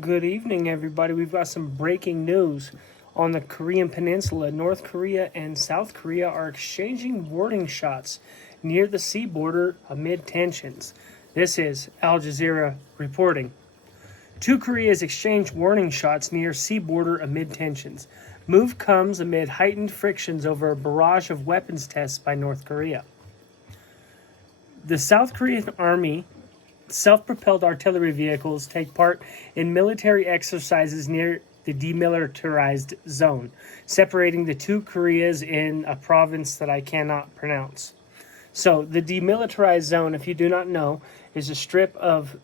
Good evening, everybody. We've got some breaking news on the Korean Peninsula. North Korea and South Korea are exchanging warning shots near the sea border amid tensions. This is Al Jazeera reporting. Two Koreas exchange warning shots near sea border amid tensions. Move comes amid heightened frictions over a barrage of weapons tests by North Korea. The South Korean Army self-propelled artillery vehicles take part in military exercises near the demilitarized zone, separating the two Koreas in a province that I cannot pronounce. So, the demilitarized zone, if you do not know, is a strip of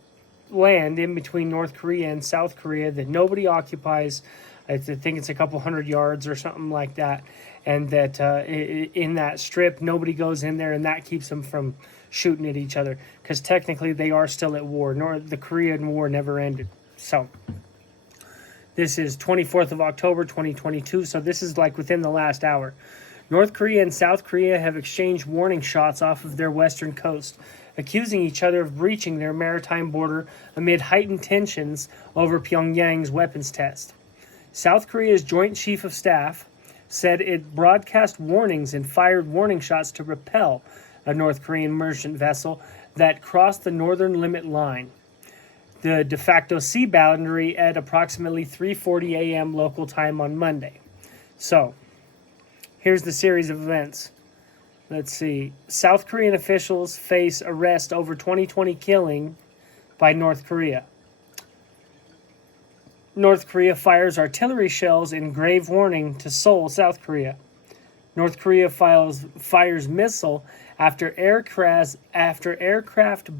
land in between North Korea and South Korea that nobody occupies. I think it's a couple hundred yards or something like that. And that in that strip, nobody goes in there, and that keeps them from shooting at each other. Because technically, they are still at war. Nor the Korean War never ended. So, this is 24th of October, 2022. So, this is like within the last hour. North Korea and South Korea have exchanged warning shots off of their western coast, accusing each other of breaching their maritime border amid heightened tensions over Pyongyang's weapons test. South Korea's Joint Chief of Staff said it broadcast warnings and fired warning shots to repel a North Korean merchant vessel that crossed the northern limit line, the de facto sea boundary, at approximately 3:40 a.m. local time on Monday. So, here's the series of events. Let's see. South Korean officials face arrest over 2020 killing by North Korea. North Korea fires artillery shells in grave warning to Seoul, South Korea. North Korea fires missile after aircraft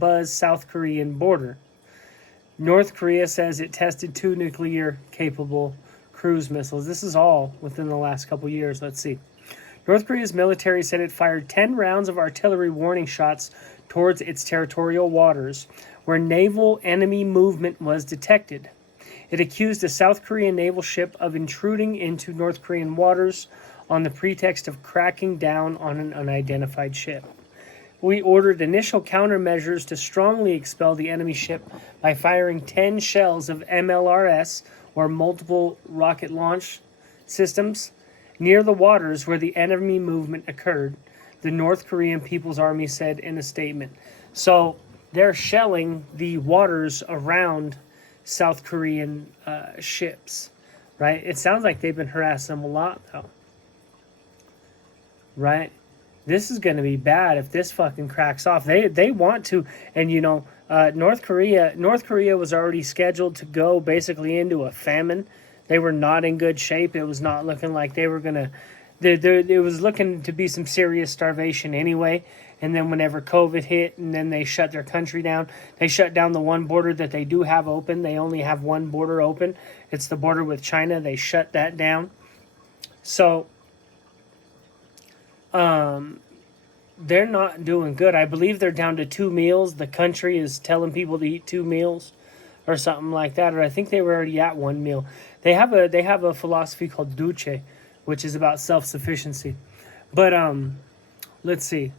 buzz South Korean border. North Korea says it tested 2 nuclear-capable cruise missiles. This is all within the last couple years. Let's see. North Korea's military said it fired 10 rounds of artillery warning shots towards its territorial waters, where naval enemy movement was detected. It accused a South Korean naval ship of intruding into North Korean waters on the pretext of cracking down on an unidentified ship. We ordered initial countermeasures to strongly expel the enemy ship by firing 10 shells of MLRS, or multiple rocket launch systems, near the waters where the enemy movement occurred, the North Korean People's Army said in a statement. So they're shelling the waters around South Korean ships, right? It sounds like they've been harassing them a lot, though, right? This is going to be bad if this fucking cracks off. They want to, and North Korea was already scheduled to go basically into a famine. They were not in good shape. It was not looking like they were gonna. It was looking to be some serious starvation anyway. And then whenever COVID hit, and then they shut their country down, they shut down the one border that they do have open. They only have one border open. It's the border with China. They shut that down. So, they're not doing good. I believe they're down to 2 meals. The country is telling people to eat 2 meals, or something like that. Or I think they were already at 1 meal. They have a philosophy called Duce, which is about self-sufficiency. But let's see.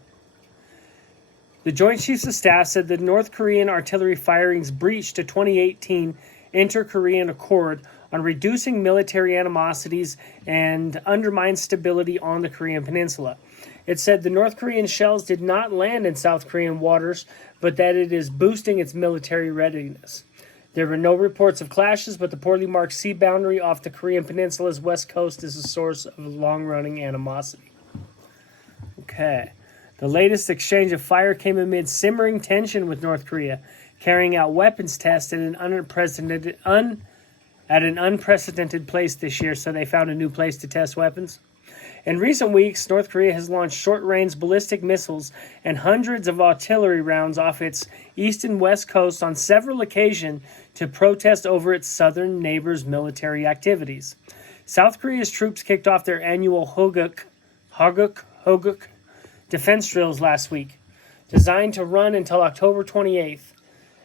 The Joint Chiefs of Staff said the North Korean artillery firings breached a 2018 inter-Korean accord on reducing military animosities and undermine stability on the Korean Peninsula. It said the North Korean shells did not land in South Korean waters, but that it is boosting its military readiness. There were no reports of clashes, but the poorly marked sea boundary off the Korean Peninsula's west coast is a source of long-running animosity. Okay. The latest exchange of fire came amid simmering tension with North Korea, carrying out weapons tests at an unprecedented place this year, so they found a new place to test weapons. In recent weeks, North Korea has launched short-range ballistic missiles and hundreds of artillery rounds off its east and west coast on several occasions to protest over its southern neighbor's military activities. South Korea's troops kicked off their annual Hoguk defense drills last week, designed to run until October 28th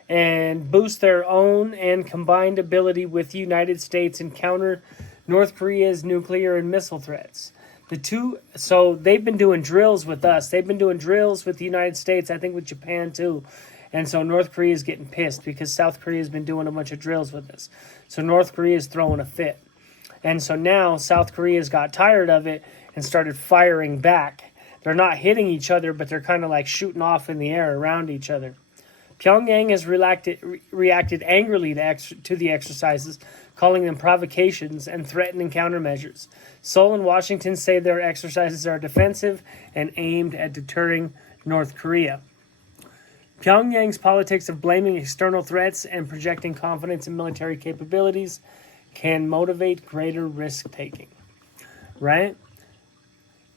and boost their own and combined ability with the United States and counter North Korea's nuclear and missile threats. So they've been doing drills with us. They've been doing drills with the United States, I think with Japan too. And so North Korea is getting pissed because South Korea has been doing a bunch of drills with this. So North Korea is throwing a fit. And so now South Korea's got tired of it and started firing back. They're not hitting each other, but they're kind of like shooting off in the air around each other. Pyongyang has reacted angrily to the exercises, calling them provocations and threatening countermeasures. Seoul and Washington say their exercises are defensive and aimed at deterring North Korea. Pyongyang's politics of blaming external threats and projecting confidence in military capabilities can motivate greater risk-taking. Right?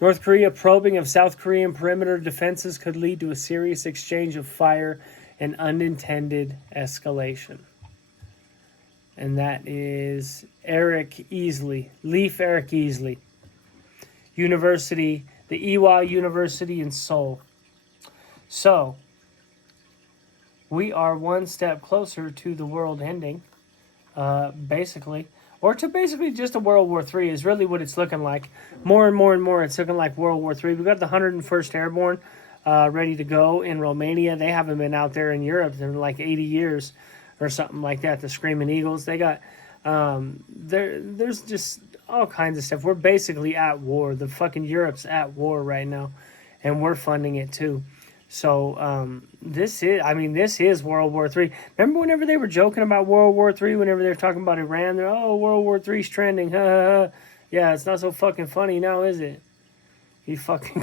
North Korea probing of South Korean perimeter defenses could lead to a serious exchange of fire and unintended escalation. And that is Eric Easley, Leif Eric Easley, University, the Ewha University in Seoul. So, we are one step closer to the world ending, basically. Or to basically just a World War III is really what it's looking like. More and more and more, it's looking like World War III. We've got the 101st Airborne ready to go in Romania. They haven't been out there in Europe in like 80 years or something like that. The Screaming Eagles. They got, there's just all kinds of stuff. We're basically at war. The fucking Europe's at war right now. And we're funding it too. So this is World War III. Remember whenever they were joking about World War III, whenever they were talking about Iran, they're, oh, World War III's trending. Yeah, it's not so fucking funny now, is it? These fucking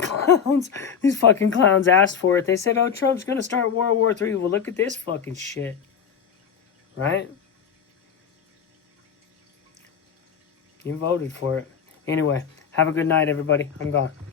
clowns asked for it. They said, oh, Trump's going to start World War III. Well, look at this fucking shit. Right? You voted for it. Anyway, have a good night, everybody. I'm gone.